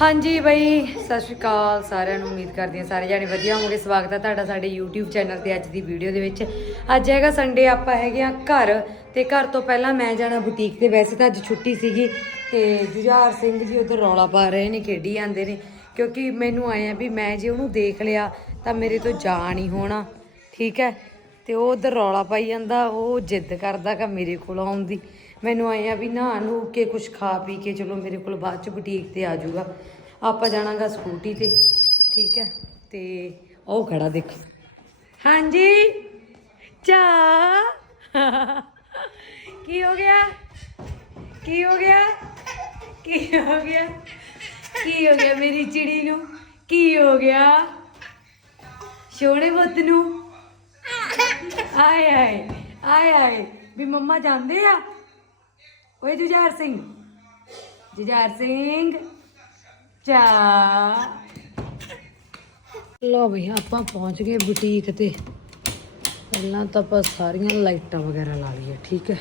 ਹਾਂਜੀ ਬਈ, ਸਤਿ ਸ਼੍ਰੀ ਅਕਾਲ ਸਾਰਿਆਂ ਨੂੰ, ਉਮੀਦ ਕਰਦੀ ਹਾਂ ਸਾਰੇ ਜਾਣੇ ਵਧੀਆ ਹੋਵੋਗੇ। ਸਵਾਗਤ ਹੈ ਤੁਹਾਡਾ ਸਾਡੇ YouTube ਚੈਨਲ ਤੇ ਅੱਜ ਦੀ ਵੀਡੀਓ ਦੇ ਵਿੱਚ। ਅੱਜ ਹੈਗਾ ਸੰਡੇ ਆਪਾਂ ਹੈਗੇ ਆ ਘਰ। ਤੇ ਘਰ ਤੋਂ ਪਹਿਲਾਂ ਮੈਂ ਜਾਣਾ ਬੁਟੀਕ ਤੇ। ਵੈਸੇ ਤਾਂ ਅੱਜ ਛੁੱਟੀ ਸੀਗੀ ਤੇ ਜੁਝਾਰ ਸਿੰਘ ਜੀ ਉਧਰ ਰੌਲਾ ਪਾ ਰਹੇ ਨੇ, ਖੇਡੀ ਜਾਂਦੇ ਨੇ। ਕਿਉਂਕਿ ਮੈਨੂੰ ਆਏ ਆ ਵੀ ਮੈਂ ਜੇ ਉਹਨੂੰ ਦੇਖ ਲਿਆ, ਤਾਂ ਮੇਰੇ ਤੋਂ ਜਾ ਨਹੀਂ ਹੋਣਾ। ਠੀਕ ਹੈ? ਤੇ ਉਹ ਉਧਰ ਰੌਲਾ ਪਾਈ ਜਾਂਦਾ, ਉਹ ਜਿੱਦ ਕਰਦਾ ਕਿ ਮੇਰੇ ਕੋਲ ਆਉਣ ਦੀ। ਮੈਨੂੰ ਆਏ ਆ ਵੀ ਨਹਾ ਨੂੰ ਕੇ ਕੁਝ ਖਾ ਪੀ ਕੇ ਚਲੋ ਮੇਰੇ ਕੋਲ ਬਾਅਦ ਚ ਬੁਟੀਕ ਤੇ ਆ ਜਾਊਗਾ। ਆਪਾਂ ਜਾਣਾਗਾ ਸਕੂਟੀ ਤੇ, ਠੀਕ ਹੈ? ਤੇ ਉਹ ਖੜਾ ਦੇਖੋ। ਹਾਂਜੀ? ਚਾ। ਕੀ ਹੋ ਗਿਆ? ਕੀ ਹੋ ਗਿਆ? ਕੀ ਹੋ ਗਿਆ? ਕੀ ਹੋ ਗਿਆ ਮੇਰੀ ਚਿੜੀ ਨੂੰ? ਕੀ ਹੋ ਗਿਆ? ਛੋੜੇ ਪੁੱਤ ਨੂੰ? ਆਏ ਆਏ ਆਏ ਆਏ। ਵੀ ਮੰਮਾ ਜਾਂਦੇ ਆ? ਓਏ ਜੁਝਾਰ ਸਿੰਘ। ਜੁਝਾਰ ਸਿੰਘ। ਚਾ। ਲੋ ਬਈ, ਆਪਾਂ ਪਹੁੰਚ ਗਏ ਬੁਟੀਕ ਤੇ। ਪਹਿਲਾਂ ਤਾਂ ਆਪਾਂ ਸਾਰੀਆਂ ਲਾਈਟਾਂ ਵਗੈਰਾ ਲਾ ਲਈਏ ਠੀਕ ਹੈ?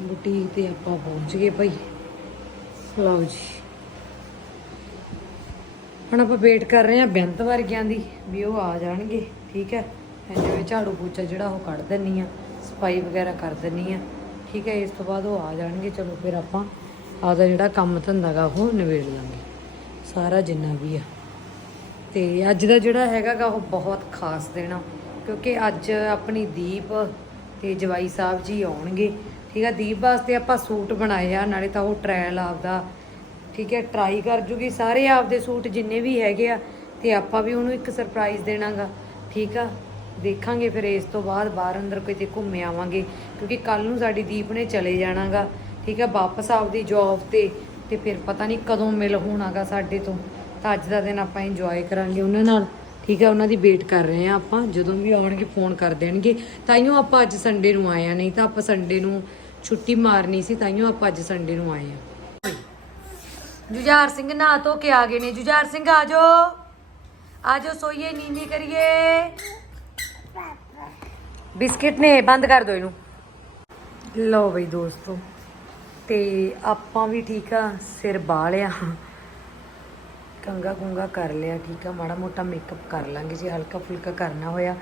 ਬੁਟੀਕ ਤੇ ਆਪਾਂ ਪਹੁੰਚ ਗਏ ਭਾਈ ਲਓ ਜੀ। ਹੁਣ ਆਪਾਂ ਵੇਟ ਕਰ ਰਹੇ ਹਾਂ ਬੇਅੰਤ ਵਰਗਿਆਂ ਦੀ, ਵੀ ਉਹ ਆ ਜਾਣਗੇ, ਠੀਕ ਹੈ? ਫਿਰ ਜਿਵੇਂ ਝਾੜੂ ਪੋਚਾ ਜਿਹੜਾ ਉਹ ਕੱਢ ਦਿੰਨੀ ਆ ਸਫ਼ਾਈ ਵਗੈਰਾ ਕਰ ਦਿੰਨੀ ਆ ਠੀਕ ਹੈ, ਇਸ ਤੋਂ ਬਾਅਦ ਉਹ ਆ ਜਾਣਗੇ। ਚਲੋ ਫਿਰ ਆਪਾਂ ਆਪਦਾ ਜਿਹੜਾ ਕੰਮ ਧੰਦਾ ਗਾ, ਉਹ ਨਿਬੇੜ ਲਾਂਗੇ। ਸਾਰਾ ਜਿੰਨਾ ਵੀ ਆ। ਤੇ ਅੱਜ ਦਾ ਜਿਹੜਾ ਹੈਗਾ ਗਾ, ਉਹ ਬਹੁਤ ਖਾਸ ਦਿਨ ਆ। ਕਿਉਂਕਿ ਅੱਜ ਆਪਣੀ ਦੀਪ ਤੇ ਜਵਾਈ ਸਾਹਿਬ ਜੀ ਆਉਣਗੇ। ਠੀਕ ਆ, ਦੀਪ ਵਾਸਤੇ ਆਪਾਂ ਸੂਟ ਬਣਾਏ ਆ, ਨਾਲੇ ਤਾਂ ਉਹ ਟ੍ਰਾਇਲ ਆਪਦਾ, ਠੀਕ ਹੈ ਟਰਾਈ ਕਰ ਜੂਗੀ। ਸਾਰੇ ਆਪਦੇ ਸੂਟ ਜਿੰਨੇ ਵੀ ਹੈਗੇ ਆ, ਤੇ ਆਪਾਂ ਵੀ ਉਹਨੂੰ ਇੱਕ ਸਰਪ੍ਰਾਈਜ਼ ਦੇਣਾਗਾ। ਠੀਕ ਆ ਦੇਖਾਂਗੇ ਫਿਰ ਇਸ ਤੋਂ ਬਾਅਦ ਬਾਹਰ ਅੰਦਰ ਕਿਤੇ ਘੁੰਮ ਆਵਾਂਗੇ, ਕਿਉਂਕਿ ਕੱਲ ਨੂੰ ਸਾਡੀ ਦੀਪ ਨੇ ਚਲੇ ਜਾਣਾਗਾ, ਠੀਕ ਹੈ ਵਾਪਸ ਆਪਦੀ ਜੌਬ ਤੇ ਤੇ ਫਿਰ ਪਤਾ ਨਹੀਂ ਕਦੋਂ ਮਿਲ ਹੋਣਾਗਾ ਸਾਡੇ ਤੋਂ, ਤਾਂ ਅੱਜ ਦਾ ਦਿਨ ਆਪਾਂ ਇੰਜੋਏ ਕਰਾਂਗੇ ਉਹਨਾਂ ਨਾਲ, ਠੀਕ ਹੈ ਉਹਨਾਂ ਦੀ ਵੇਟ ਕਰ ਰਹੇ ਆ ਆਪਾਂ, ਜਦੋਂ ਵੀ ਆਉਣਗੇ ਫੋਨ ਕਰ ਦੇਣਗੇ ਤਾਈਓ ਆਪਾਂ ਅੱਜ ਸੰਡੇ ਨੂੰ ਆਏ ਆ, ਨਹੀਂ ਤਾਂ ਆਪਾਂ ਸੰਡੇ ਨੂੰ ਛੁੱਟੀ ਮਾਰਨੀ ਸੀ ਤਾਈਓ ਆਪਾਂ ਅੱਜ ਸੰਡੇ ਨੂੰ ਆਏ ਆ। ਜੁਝਾਰ ਸਿੰਘ ਨਹਾ ਧੋ ਕੇ ਆ ਗਏ ਨੇ, ਜੁਝਾਰ ਸਿੰਘ ਆ ਜਾਓ ਆ ਜਾਓ, ਸੋਈਏ, ਨੀਂਦੀ ਕਰੀਏ। ਬਿਸਕਿਟ ਨੇ, ਬੰਦ ਕਰ ਦਿਓ ਇਹਨੂੰ। ਲਓ ਬਈ ਦੋਸਤੋ, ਤੇ ਆਪਾਂ ਵੀ ਠੀਕ ਆ, ਸਿਰ ਬਾਹ ਲਿਆ ਕੰਗਾ ਕੁੰਗਾ ਕਰ ਲਿਆ, ਠੀਕ ਆ ਮਾੜਾ ਮੋਟਾ ਮੇਕਅਪ ਕਰ ਲਾਂਗੇ ਜੇ ਹਲਕਾ ਫੁਲਕਾ ਕਰਨਾ ਹੋਇਆ,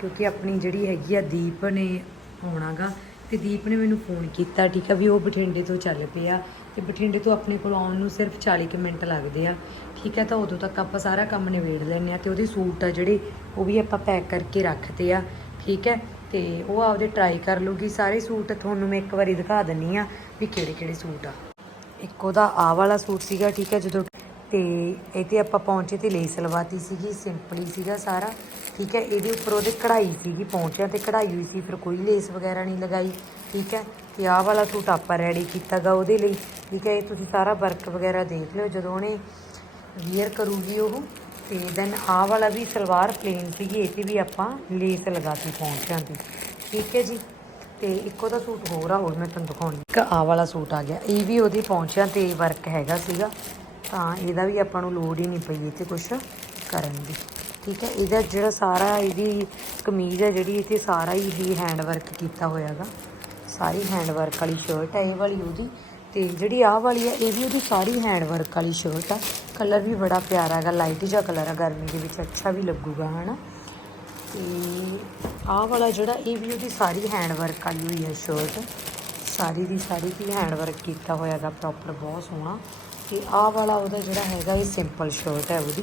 ਕਿਉਂਕਿ ਆਪਣੀ ਜਿਹੜੀ ਹੈਗੀ ਆ ਦੀਪ ਨੇ ਆਉਣਾਗਾ, ਤੇ ਦੀਪ ਨੇ ਮੈਨੂੰ ਫੋਨ ਕੀਤਾ, ਠੀਕ ਆ, ਵੀ ਉਹ ਬਠਿੰਡੇ ਤੋਂ ਚੱਲ ਪਿਆ, ਤੇ ਬਠਿੰਡੇ ਤੋਂ ਆਪਣੇ ਕੋਲ ਆਉਣ ਨੂੰ ਸਿਰਫ 40 ਕੁ ਮਿੰਟ ਲੱਗਦੇ ਆ। ਠੀਕ ਹੈ ਤਾਂ ਉਦੋਂ ਤੱਕ ਆਪਾਂ ਸਾਰਾ ਕੰਮ ਨਿਬੇੜ ਲੈਣੇ ਆ, ਤੇ ਉਹਦੇ ਸੂਟ ਆ ਜਿਹੜੇ, ਉਹ ਵੀ ਆਪਾਂ ਪੈਕ ਕਰਕੇ ਰੱਖਦੇ ਆ, ਠੀਕ ਹੈ ਤੇ ਉਹ ਆਪਦੇ ਟਰਾਈ ਕਰ ਲੂਗੀ। ਸਾਰੇ ਸੂਟ ਤੁਹਾਨੂੰ ਮੈਂ ਇੱਕ ਵਾਰੀ ਦਿਖਾ ਦਿੰਨੀ ਆ ਵੀ ਕਿਹੜੇ ਕਿਹੜੇ ਸੂਟ ਆ। ਇੱਕ ਉਹਦਾ ਆਹ ਵਾਲਾ ਸੂਟ ਸੀਗਾ, ਠੀਕ ਹੈ ਜਦੋਂ ਤੇ ਇਹ ਤੇ ਆਪਾਂ ਪਹੁੰਚੇ ਤੇ ਲੇਸ ਲਵਾਤੀ ਸੀਗੀ ਸਿੰਪਲ ਹੀ ਸੀਗਾ ਸਾਰਾ, ਠੀਕ ਹੈ ਇਹਦੇ ਉੱਪਰ ਉਹਦੇ ਕਢਾਈ ਸੀਗੀ ਪਹੁੰਚਿਆ ਤੇ ਕਢਾਈ ਹੋਈ ਸੀ, ਫਿਰ ਕੋਈ ਲੇਸ ਵਗੈਰਾ ਨਹੀਂ ਲਗਾਈ, ਠੀਕ ਹੈ ਤੇ ਆਹ ਵਾਲਾ ਸੂਟ ਆਪਾਂ ਰੈਡੀ ਕੀਤਾਗਾ ਉਹਦੇ ਲਈ, ਠੀਕ ਹੈ ਇਹ ਤੁਸੀਂ ਸਾਰਾ ਵਰਕ ਵਗੈਰਾ ਦੇਖ ਲਿਓ, ਜਦੋਂ ਉਹਨੇ ਵੀਅਰ ਕਰੂਗੀ ਉਹ। ਤੇ ਦੈਨ ਆਹ ਵਾਲਾ ਵੀ ਸਲਵਾਰ ਪਲੇਨ ਸੀਗੀ, ਇਹ ਤੇ ਵੀ ਆਪਾਂ ਲੇਸ ਲਗਾਤੀ ਪਹੁੰਚਿਆਂ ਤੇ ਠੀਕ ਹੈ ਜੀ? ਤੇ ਇੱਕੋ ਦਾ ਸੂਟ ਹੋਰ ਆ, ਹੋਰ ਮੈਂ ਤੁਹਾਨੂੰ ਦਿਖਾਉਣੀ। ਇੱਕ ਆਹ ਵਾਲਾ ਸੂਟ ਆ ਗਿਆ, ਇਹ ਵੀ ਉਹਦੀ ਪਹੁੰਚਿਆਂ ਤੇ ਵਰਕ ਹੈਗਾ ਸੀਗਾ। ਤਾਂ ਇਹਦਾ ਵੀ ਆਪਾਂ ਨੂੰ ਲੋੜ ਹੀ ਨਹੀਂ ਪਈ ਇੱਥੇ ਕੁਝ ਕਰਨ ਦੀ। ਠੀਕ ਹੈ? ਇਹਦਾ ਜਿਹੜਾ ਸਾਰਾ ਇਹਦੀ ਕਮੀਜ਼ ਹੈ ਜਿਹੜੀ ਇੱਥੇ ਸਾਰਾ ਹੀ ਹੀ ਹੈਂਡ ਵਰਕ ਕੀਤਾ ਹੋਇਆਗਾ ਸਾਰੀ ਹੈਂਡ ਵਰਕ ਵਾਲੀ ਸ਼ਰਟ ਹੈ ਇਹ ਵਾਲੀ ਉਹਦੀ। ਤੇ ਜਿਹੜੀ ਆਹ ਵਾਲੀ ਹੈ ਇਹ ਵੀ ਉਹਦੀ ਸਾਰੀ ਹੈਂਡ ਵਰਕ ਵਾਲੀ ਸ਼ਰਟ ਆ। ਕਲਰ ਵੀ ਬੜਾ ਪਿਆਰਾ ਹੈਗਾ ਲਾਈਟ ਜਿਹਾ ਕਲਰ ਆ, ਗਰਮੀ ਦੇ ਵਿੱਚ ਅੱਛਾ ਵੀ ਲੱਗੂਗਾ, ਹਨਾ? ਤੇ ਆਹ ਵਾਲਾ ਜਿਹੜਾ, ਇਹ ਵੀ ਉਹਦੀ ਸਾਰੀ ਹੈਂਡ ਵਰਕ ਵਾਲੀ ਹੋਈ ਹੈ ਸ਼ਰਟ ਸਾਰੀ ਦੀ ਸਾਰੀ ਦੀ ਹੈਂਡ ਵਰਕ ਕੀਤਾ ਹੋਇਆਗਾ ਪ੍ਰੋਪਰ ਬਹੁਤ ਸੋਹਣਾ। ਤੇ ਆਹ ਵਾਲਾ ਉਹਦਾ ਜਿਹੜਾ ਹੈਗਾ, ਇਹ ਸਿੰਪਲ ਸ਼ਰਟ ਹੈ ਉਹਦੀ।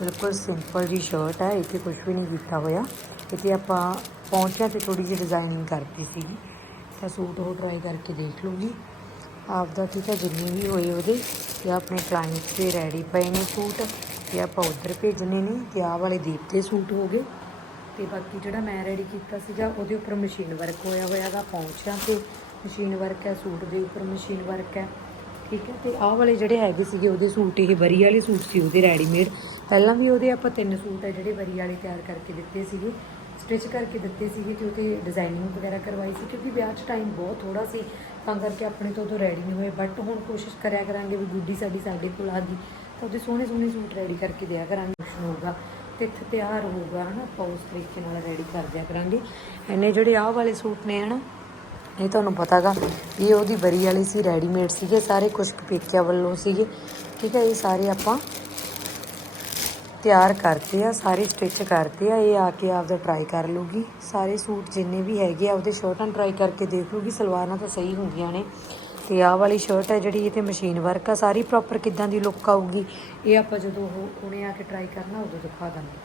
ਬਿਲਕੁਲ ਸਿੰਪਲ ਜੀ ਸ਼ਰਟ ਹੈ, ਇੱਥੇ ਕੁਝ ਵੀ ਨਹੀਂ ਕੀਤਾ ਹੋਇਆ। ਇੱਥੇ ਆਪਾਂ ਪਹੁੰਚਿਆ ਤੇ ਥੋੜੀ ਜਿਹੀ ਡਿਜ਼ਾਈਨਿੰਗ ਕਰਤੀ ਸੀਗੀ। ਤਾਂ ਸੂਟ ਉਹ ਟਰਾਈ ਕਰਕੇ ਦੇਖ ਲੂਗੀ ਆਪਦਾ ਠੀਕ ਹੈ, ਜਿੰਨੇ ਵੀ ਹੋਏ ਉਹਦੇ, ਤੇ ਆਪਣੇ ਕਲਾਇੰਟ ਦੇ ਰੈਡੀ ਪਏ ਨੇ ਸੂਟ ਤੇ ਆਪਾਂ ਉਧਰ ਭੇਜਣੇ ਨੇ, ਤੇ ਆਹ ਵਾਲੇ ਦੀਪ ਦੇ ਸੂਟ ਹੋ ਗਏ। ਤੇ ਬਾਕੀ ਜਿਹੜਾ ਮੈਂ ਰੈਡੀ ਕੀਤਾ ਸੀਗਾ, ਉਹਦੇ ਉੱਪਰ ਮਸ਼ੀਨ ਵਰਕ ਹੋਇਆ ਹੋਇਆਗਾ ਪਹੁੰਚਿਆ ਤੇ ਮਸ਼ੀਨ ਵਰਕ ਹੈ ਸੂਟ ਦੇ ਉੱਪਰ ਮਸ਼ੀਨ ਵਰਕ ਹੈ, ਠੀਕ ਹੈ। ਤੇ ਆਹ ਵਾਲੇ ਜਿਹੜੇ ਹੈਗੇ ਸੀਗੇ, ਉਹਦੇ ਸੂਟ ਇਹ ਵਰੀ ਵਾਲੇ ਸੂਟ ਸੀ ਉਹਦੇ ਰੈਡੀਮੇਡ ਪਹਿਲਾਂ ਵੀ ਉਹਦੇ ਆਪਾਂ ਤਿੰਨ ਸੂਟ ਹੈ ਜਿਹੜੇ ਵਰੀ ਵਾਲੇ ਤਿਆਰ ਕਰਕੇ ਦਿੱਤੇ ਸੀਗੇ ਸਟਿਚ ਕਰਕੇ ਦਿੱਤੇ ਸੀਗੇ ਤੇ ਉਹਤੇ ਡਿਜ਼ਾਈਨਿੰਗ ਵਗੈਰਾ ਕਰਵਾਈ ਸੀ, ਕਿਉਂਕਿ ਵਿਆਹ 'ਚ ਟਾਈਮ ਬਹੁਤ ਥੋੜਾ ਸੀ। ਤਾਂ ਕਰਕੇ ਆਪਣੇ ਤੋਂ ਉਦੋਂ ਰੈਡੀ ਨਹੀਂ ਹੋਏ। ਬਟ ਹੁਣ ਕੋਸ਼ਿਸ਼ ਕਰਿਆ ਕਰਾਂਗੇ ਵੀ ਗੁੱਡੀ ਸਾਡੀ ਸਾਡੇ ਕੋਲ ਆ ਗਈ ਤਾਂ ਉਹਦੇ ਸੋਹਣੇ ਸੋਹਣੇ ਸੂਟ ਰੈਡੀ ਕਰਕੇ ਦਿਆ ਕਰਾਂਗੇ। ਕੁਛ ਹੋਊਗਾ, ਤੇ ਇੱਥੇ ਤਿਆਰ ਹੋਊਗਾ, ਹਨਾ? ਆਪਾਂ ਉਸ ਤਰੀਕੇ ਨਾਲ ਰੈਡੀ ਕਰ ਦਿਆ ਕਰਾਂਗੇ। ਐਨੇ ਜਿਹੜੇ ਆਹ ਵਾਲੇ ਸੂਟ ਨੇ, ਹਨਾ? ਇਹ ਤੁਹਾਨੂੰ ਪਤਾਗਾ ਇਹ ਉਹਦੀ ਬਰੀ ਵਾਲੀ ਸੀ ਰੈਡੀਮੇਡ ਸੀਗੇ, ਸਾਰੇ ਕੁਝ ਪੇਕਿਆਂ ਵੱਲੋਂ ਸੀਗੇ। ਠੀਕ ਹੈ, ਇਹ ਸਾਰੇ ਆਪਾਂ ਤਿਆਰ ਕਰਤੇ ਆ, ਸਾਰੇ ਸਟਿਚ ਕਰਤੇ ਆ, ਇਹ ਆ ਕੇ ਆਪਦਾ ਟਰਾਈ ਕਰ ਲੂਗੀ ਸਾਰੇ ਸੂਟ ਜਿੰਨੇ ਵੀ ਹੈਗੇ ਆ, ਉਹਦੇ ਸ਼ਰਟਾਂ ਟਰਾਈ ਕਰਕੇ ਦੇਖ ਲੂਗੀ ਸਲਵਾਰਾਂ ਤਾਂ ਸਹੀ ਹੁੰਦੀਆਂ ਨੇ। ਤੇ ਆਹ ਵਾਲੀ ਸ਼ਰਟ ਹੈ ਜਿਹੜੀ ਇਹ ਤੇ ਮਸ਼ੀਨ ਵਰਕ ਆ, ਸਾਰੀ ਪ੍ਰੋਪਰ ਕਿੱਦਾਂ ਦੀ ਲੁੱਕ ਆਊਗੀ, ਇਹ ਆਪਾਂ ਜਦੋਂ ਉਹ ਉਹਨੇ ਆ ਕੇ ਟਰਾਈ ਕਰਨਾ, ਉਦੋਂ ਦਿਖਾ ਦਾਂਗੇ।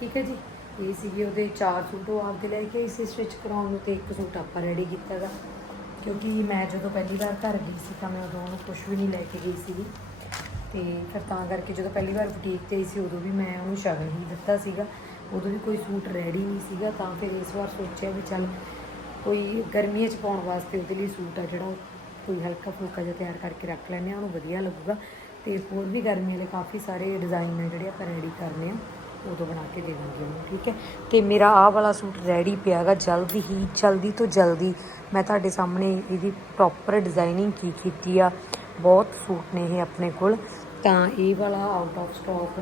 ਠੀਕ ਹੈ ਜੀ? ਇਹ ਸੀਗੇ ਉਹਦੇ ਚਾਰ ਸੂਟ, ਉਹ ਆਪਦੇ ਲੈ ਕੇ ਆਈ ਸੀ ਸਟਿਚ ਕਰਾਉਣ ਨੂੰ, ਤੇ ਇੱਕ ਸੂਟ ਆਪਾਂ ਰੈਡੀ ਕੀਤਾ ਗਾ। ਕਿਉਂਕਿ ਮੈਂ ਜਦੋਂ ਪਹਿਲੀ ਵਾਰ ਘਰ ਗਈ ਸੀ, ਤਾਂ ਮੈਂ ਉਦੋਂ ਉਹਨੂੰ ਕੁਝ ਵੀ ਨਹੀਂ ਲੈ ਕੇ ਗਈ ਸੀਗੀ। ਤੇ ਫਿਰ ਤਾਂ ਕਰਕੇ ਜਦੋਂ ਪਹਿਲੀ ਵਾਰ ਬੁਟੀਕ ਤੇ ਆਈ ਸੀ, ਉਦੋਂ ਵੀ ਮੈਂ ਉਹਨੂੰ ਸ਼ਗਨ ਹੀ ਦਿੱਤਾ ਸੀਗਾ। ਉਦੋਂ ਵੀ ਕੋਈ ਸੂਟ ਰੈਡੀ ਨਹੀਂ ਸੀਗਾ, ਤਾਂ ਫਿਰ ਇਸ ਵਾਰ ਸੋਚਿਆ ਵੀ ਚੱਲ ਕੋਈ ਗਰਮੀਆਂ 'ਚ ਪਾਉਣ ਵਾਸਤੇ ਉਹਦੇ ਲਈ ਸੂਟ ਆ ਜਿਹੜਾ ਉਹ ਕੋਈ ਹਲਕਾ ਫੁਲਕਾ ਜਿਹਾ ਤਿਆਰ ਕਰਕੇ ਰੱਖ ਲੈਂਦੇ ਆ ਉਹਨੂੰ ਵਧੀਆ ਲੱਗੂਗਾ। ਤੇ ਹੋਰ ਵੀ ਗਰਮੀਆਂ ਦੇ ਕਾਫੀ ਸਾਰੇ ਡਿਜ਼ਾਈਨ ਆ ਜਿਹੜੇ ਆਪਾਂ ਰੈਡੀ ਕਰਨੇ ਆ, ਉਦੋਂ ਬਣਾ ਕੇ ਦੇਵਾਂਗੇ ਉਹਨੂੰ, ਠੀਕ ਹੈ? ਤੇ ਮੇਰਾ ਆਹ ਵਾਲਾ ਸੂਟ ਰੈਡੀ ਪਿਆਗਾ ਜਲਦੀ ਹੀ, ਜਲਦੀ ਤੋਂ ਜਲਦੀ। ਮੈਂ ਤੁਹਾਡੇ ਸਾਹਮਣੇ ਇਹਦੀ ਪ੍ਰੋਪਰ ਡਿਜ਼ਾਈਨਿੰਗ ਕੀ ਕੀਤੀ ਆ, ਬਹੁਤ ਸੂਟ ਨੇ ਇਹ ਆਪਣੇ ਕੋਲ। ਤਾਂ ਇਹ ਵਾਲਾ ਆਊਟ ਆਫ ਸਟਾਕ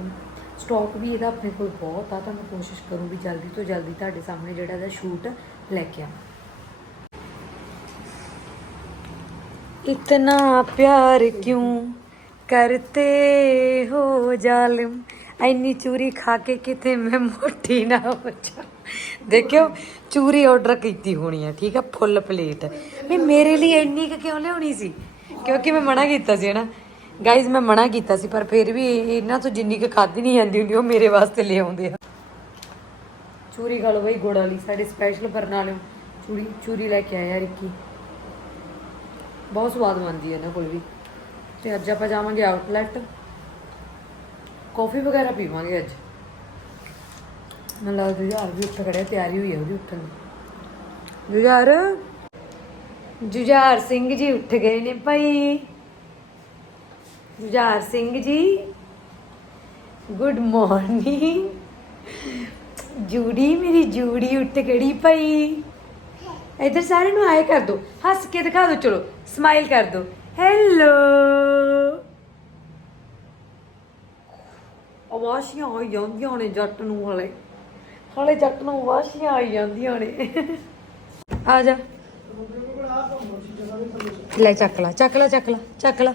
ਸਟਾਕ ਵੀ ਇਹਦਾ ਆਪਣੇ ਕੋਲ ਬਹੁਤ ਆ ਤਾਂ ਮੈਂ ਕੋਸ਼ਿਸ਼ ਕਰੂੰ ਵੀ ਜਲਦੀ ਤੋਂ ਜਲਦੀ ਤੁਹਾਡੇ ਸਾਹਮਣੇ ਜਿਹੜਾ ਇਹਦਾ ਸ਼ੂਟ ਲੈ ਕੇ ਆਵਾਂ। ਇਤਨਾ ਪਿਆਰ ਕਿਉਂ ਕਰਤੇ ਹੋ ਜ਼ਾਲਮ? ਐਨੀ ਚੂਰੀ ਖਾ ਕੇ ਕਿਤੇ ਮੈਂ ਮੋਟੀ ਨਾ ਹੋ ਜਾ ਦੇਖਿਓ, ਚੂਰੀ ਆਰਡਰ ਕੀਤੀ ਹੋਣੀ ਹੈ ਠੀਕ ਆ ਫੁੱਲ ਪਲੇਟ ਵੀ ਮੇਰੇ ਲਈ ਇੰਨੀ ਕਿਉਂ ਲਿਆਉਣੀ ਸੀ? ਕਿਉਂਕਿ ਮੈਂ ਮਨਾ ਕੀਤਾ ਸੀ ਨਾ ਗਾਇਜ਼ ਮੈਂ ਮਨਾ ਕੀਤਾ ਸੀ, ਪਰ ਫਿਰ ਵੀ ਇਹਨਾਂ ਤੋਂ ਜਿੰਨੀ ਕੁ ਖਾਦੀ ਨਹੀਂ ਜਾਂਦੀ ਹੁੰਦੀ, ਉਹ ਮੇਰੇ ਵਾਸਤੇ ਲੈ ਆਉਂਦੇ ਆ। ਚੂਰੀ ਖਾ ਲਓ ਬਈ, ਗੁੜ ਵਾਲੀ, ਸਾਡੇ ਸਪੈਸ਼ਲ ਬਰਨਾਲੇ ਚੂਰੀ ਚੂਰੀ ਲੈ ਕੇ ਆਇਆ ਰਿੱਕੀ। ਬਹੁਤ ਸਵਾਦ ਬਣਦੀ ਹੈ ਇਹਨਾਂ ਕੋਲ ਵੀ। ਤੇ ਅੱਜ ਆਪਾਂ ਜਾਵਾਂਗੇ ਆਊਟਲੈਟ ਕਾਫੀ ਵਗੈਰਾ ਪੀਵਾਂਗੇ ਅੱਜ। ਮੈਨੂੰ ਲੱਗਦਾ ਜੁਝਾਰ ਵੀ ਉੱਠ ਖੜਿਆ ਤਿਆਰੀ ਹੋਈ ਹੈ ਉਹਦੀ ਉੱਠਣ ਦੀ। ਜੁਝਾਰ? ਜੁਝਾਰ ਸਿੰਘ ਜੀ ਉੱਠ ਗਏ ਨੇ ਭਾਈ। ਜੁਝਾਰ ਸਿੰਘ ਜੀ, ਗੁੱਡ ਮਾਰਨਿੰਗ ਜੂੜੀ ਮੇਰੀ ਜੂੜੀ ਉੱਠ ਖੜੀ ਪਈ? ਇਧਰ ਸਾਰਿਆਂ ਨੂੰ ਆਏ ਕਰ ਦੋ, ਹੱਸ ਕੇ ਦਿਖਾ ਦੋ, ਚਲੋ ਸਮਾਈਲ ਕਰ ਦੋ। ਹੈਲੋ ਆਵਾਸ਼ੀਆਂ ਆਈ ਜਾਂਦੀਆਂ ਨੇ ਜੱਟ ਨੂੰ ਹਲੇ। ਹਲੇ ਜੱਟ ਨੂੰ ਆਵਾਸ਼ੀਆਂ ਆਈ ਜਾਂਦੀਆਂ ਨੇ। ਆ ਜਾ। ਲੈ ਚੱਕ ਲਾ ਚੱਕ ਲਾ ਚੱਕ ਲਾ ਚੱਕ ਲਾ।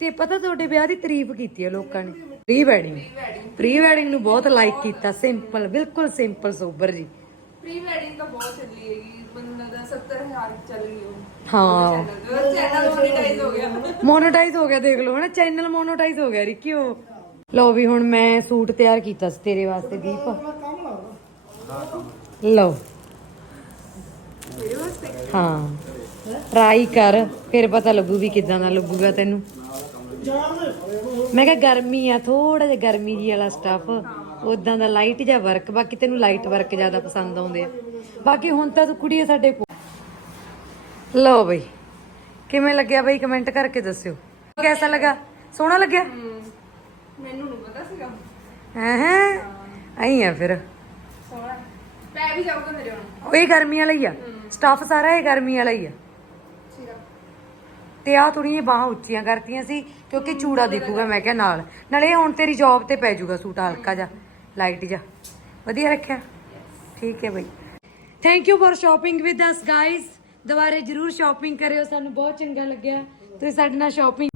ਤੇ ਪਤਾ ਤੁਹਾਡੇ ਵਿਆਹ ਦੀ ਤਾਰੀਫ ਕੀਤੀ ਹੈ ਲੋਕਾਂ ਨੇ। ਪ੍ਰੀ ਵੈਡਿੰਗ ਪ੍ਰੀ ਵੈਡਿੰਗ ਨੂੰ ਬਹੁਤ ਲਾਈਕ ਕੀਤਾ। ਸਿੰਪਲ ਬਿਲਕੁਲ ਸਿੰਪਲ ਸੋਬਰ ਜੀ। ਪ੍ਰੀ ਵੈਡਿੰਗ ਤਾਂ ਬਹੁਤ ਚੱਲੀ ਹੈਗੀ। ਮੈਨੂੰ ਲੱਗਦਾ 70000 ਚੱਲ ਗਈ ਉਹ। ਹਾਂ। ਚੈਨਲ ਮੋਨੇਟਾਈਜ਼ ਹੋ ਗਿਆ। ਮੋਨੋਟਾਈਜ਼ ਹੋ ਗਿਆ ਦੇਖ ਲਓ ਹਨਾ। ਚੈਨਲ ਮੋਨੋਟਾਈਜ਼ ਹੋ ਗਿਆ ਰਿਕੀ ਉਹ। ਲਓ ਵੀ ਹੁਣ ਮੈਂ ਸੂਟ ਤਿਆਰ ਕੀਤਾ ਸੀ ਤੇਰੇ ਵਾਸਤੇ ਦੀਪ। ਲਓ। ਹਾਂ। ਟਰਾਈ ਕਰ ਫਿਰ ਪਤਾ ਲੱਗੂ ਵੀ ਕਿਦਾਂ ਦਾ ਲੱਗੂਗਾ ਤੈਨੂੰ। ਮੈਂ ਕਿਹਾ ਗਰਮੀ ਆ ਥੋੜਾ ਜਿਹਾ ਗਰਮੀ ਜੀ ਵਾਲਾ ਸਟਫ ਉਦਾਂ ਦਾ ਲਾਈਟ ਜਿਹਾ ਵਰਕ ਬਾਕੀ ਤੈਨੂੰ ਲਾਈਟ ਵਰਕ ਜ਼ਿਆਦਾ ਪਸੰਦ ਆਉਂਦੇ ਆ। ਬਾਕੀ ਹੁਣ ਤਾਂ ਤੂੰ ਕੁੜੀ ਆ ਸਾਡੇ ਕੋਲ ਲਓ ਬਈ ਕਿਵੇਂ ਲੱਗਿਆ ਬਈ ਕਮੈਂਟ ਕਰਕੇ ਦੱਸਿਓ। ਕਿਹਦਾ ਲੱਗਾ? ਸੋਹਣਾ ਲੱਗਿਆ? ਮੈਨੂੰ ਨਹੀਂ ਪਤਾ ਸੀਗਾ। ਹੈ ਹੈ? ਆਈ ਆ ਫਿਰ। ਸੋਹਣਾ। ਪੈ ਵੀ ਜਾਊਗਾ ਮੇਰੇ ਹੁਣ ਉਹ ਇਹ ਗਰਮੀ ਵਾਲਾ ਹੀ ਆ। ਸਟਫ ਸਾਰਾ ਇਹ ਗਰਮੀ ਵਾਲਾ ਹੀ ਆ। ਤੇ ਆ ਥੋੜੀਆਂ ਬਾਹਾਂ ਉੱਚੀਆਂ ਕਰਤੀਆਂ ਸੀ, ਕਿਉਂਕਿ ਚੂੜਾ ਦਿਖੂਗਾ ਮੈਂ ਕਿਹਾ ਨਾਲ। ਨਾਲੇ ਹੁਣ ਤੇਰੀ ਜੌਬ ਤੇ ਪੈ ਜਾਊਗਾ ਸੂਟ ਹਲਕਾ ਜਾ ਲਾਈਟ ਜਾ ਵਧੀਆ ਰੱਖਿਆ? ਠੀਕ ਹੈ ਬਈ। Thank you for shopping with us guys ਦੁਬਾਰੇ ਜਰੂਰ ਸ਼ਾਪਿੰਗ ਕਰਿਓ, ਸਾਨੂੰ ਬਹੁਤ ਚੰਗਾ ਲੱਗਿਆ। ਤੁਸੀਂ ਸਾਡੇ ਨਾਲ ਸ਼ਾਪਿੰਗ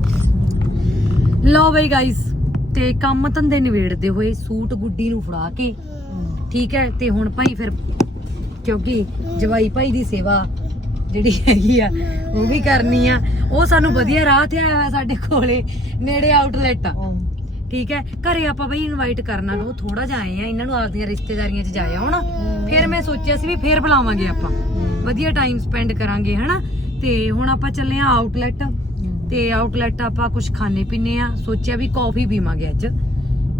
ਲਓ ਬਈ ਗਾਇਜ਼ ਤੇ ਕੰਮ ਧੰਦੇ ਨਿਬੇੜਦੇ ਹੋਏ ਸੂਟ ਗੁੱਡੀ ਨੂੰ ਫੜਾ ਕੇ, ਠੀਕ ਹੈ, ਤੇ ਹੁਣ ਭਾਈ ਫਿਰ ਕਿਉਂਕਿ ਜਵਾਈ ਭਾਈ ਦੀ ਸੇਵਾ ਜਿਹੜੀ ਹੈਗੀ ਆ ਉਹ ਵੀ ਕਰਨੀ ਆ। ਉਹ ਸਾਨੂੰ ਵਧੀਆ ਰਾਹ ਤੇ ਆਇਆ ਹੋਇਆ ਸਾਡੇ ਕੋਲੇ ਨੇੜੇ ਆਊਟਲੈਟ ਆ। ਠੀਕ ਹੈ? ਘਰੇ ਆਪਾਂ ਬਈ ਇਨਵਾਈਟ ਕਰਨਾ ਉਹ ਥੋੜਾ ਜਿਹਾ ਆਏ ਆ ਇਹਨਾਂ ਨੂੰ ਆਪਦੀਆਂ ਰਿਸ਼ਤੇਦਾਰੀਆਂ 'ਚ ਜਾਇਆ ਹੁਣ। ਫਿਰ ਮੈਂ ਸੋਚਿਆ ਸੀ ਵੀ ਫੇਰ ਬੁਲਾਵਾਂਗੇ ਆਪਾਂ। ਵਧੀਆ ਟਾਈਮ ਸਪੈਂਡ ਕਰਾਂਗੇ ਹਨਾ? ਤੇ ਹੁਣ ਆਪਾਂ ਚੱਲੇ ਆ ਆਊਟਲੈਟ ਤੇ ਆਊਟਲੈਟ ਆਪਾਂ ਕੁਝ ਖਾਣੇ ਪੀਣੇ ਆ। ਸੋਚਿਆ ਵੀ ਕਾਫੀ ਪੀਵਾਂਗੇ ਅੱਜ।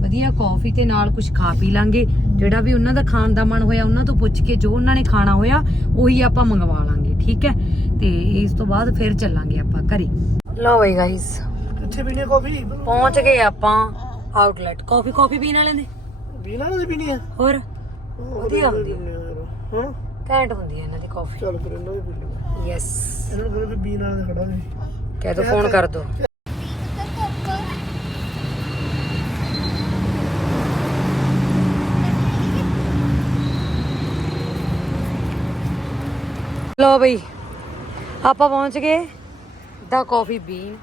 ਵਧੀਆ ਕਾਫੀ ਤੇ ਨਾਲ ਕੁਝ ਖਾ ਪੀ ਲਾਂਗੇ। ਜਿਹੜਾ ਵੀ ਉਹਨਾਂ ਦਾ ਖਾਣ ਦਾ ਮਨ ਹੋਇਆ ਉਹਨਾਂ ਤੋਂ ਪੁੱਛ ਕੇ ਜੋ ਉਹਨਾਂ ਨੇ ਖਾਣਾ ਹੋਇਆ ਉਹੀ ਆਪਾਂ ਮੰਗਵਾ ਲਾਂਗੇ। ਠੀਕ ਹੈ? ਤੇ ਇਸ ਤੋਂ ਬਾਅਦ ਫਿਰ ਚੱਲਾਂਗੇ ਆਪਾਂ ਘਰੇ। ਲਓ ਬਈ ਗਾਇਸ ਕਿੱਥੇ ਪੀਣੀ ਕਾਫੀ ਪਹੁੰਚ ਗਏ ਆਪਾਂ ਆਊਟਲੈਟ ਕਾਫੀ ਕਾਫੀ ਪੀਣ ਵਾਲੇ ਨੇ ਪੀਣਾ ਨਹੀਂ ਪੀਣੀ ਆ ਹੋਰ? ਵਧੀਆ ਹੁੰਦੀ। ਹਾਂ। ਘੈਂਟ ਹੁੰਦੀ ਹੈ ਇਹਨਾਂ ਦੀ ਕਾਫੀ ਚੱਲ ਫਿਰ ਇਹਨਾਂ ਵੀ ਪੀ ਲਈਏ ਯੈਸ ਇਹਨਾਂ ਨੂੰ ਫਿਰ ਪੀਣ ਵਾਲਾ ਖੜਾ ਨਹੀਂ ਕਹਿ ਦੋ ਫੋਨ ਕਰ ਦੋ। ਲੋ ਬਈ ਆਪਾਂ ਪਹੁੰਚ ਗਏ ਦਾ ਕਾਫੀ ਬੀਨ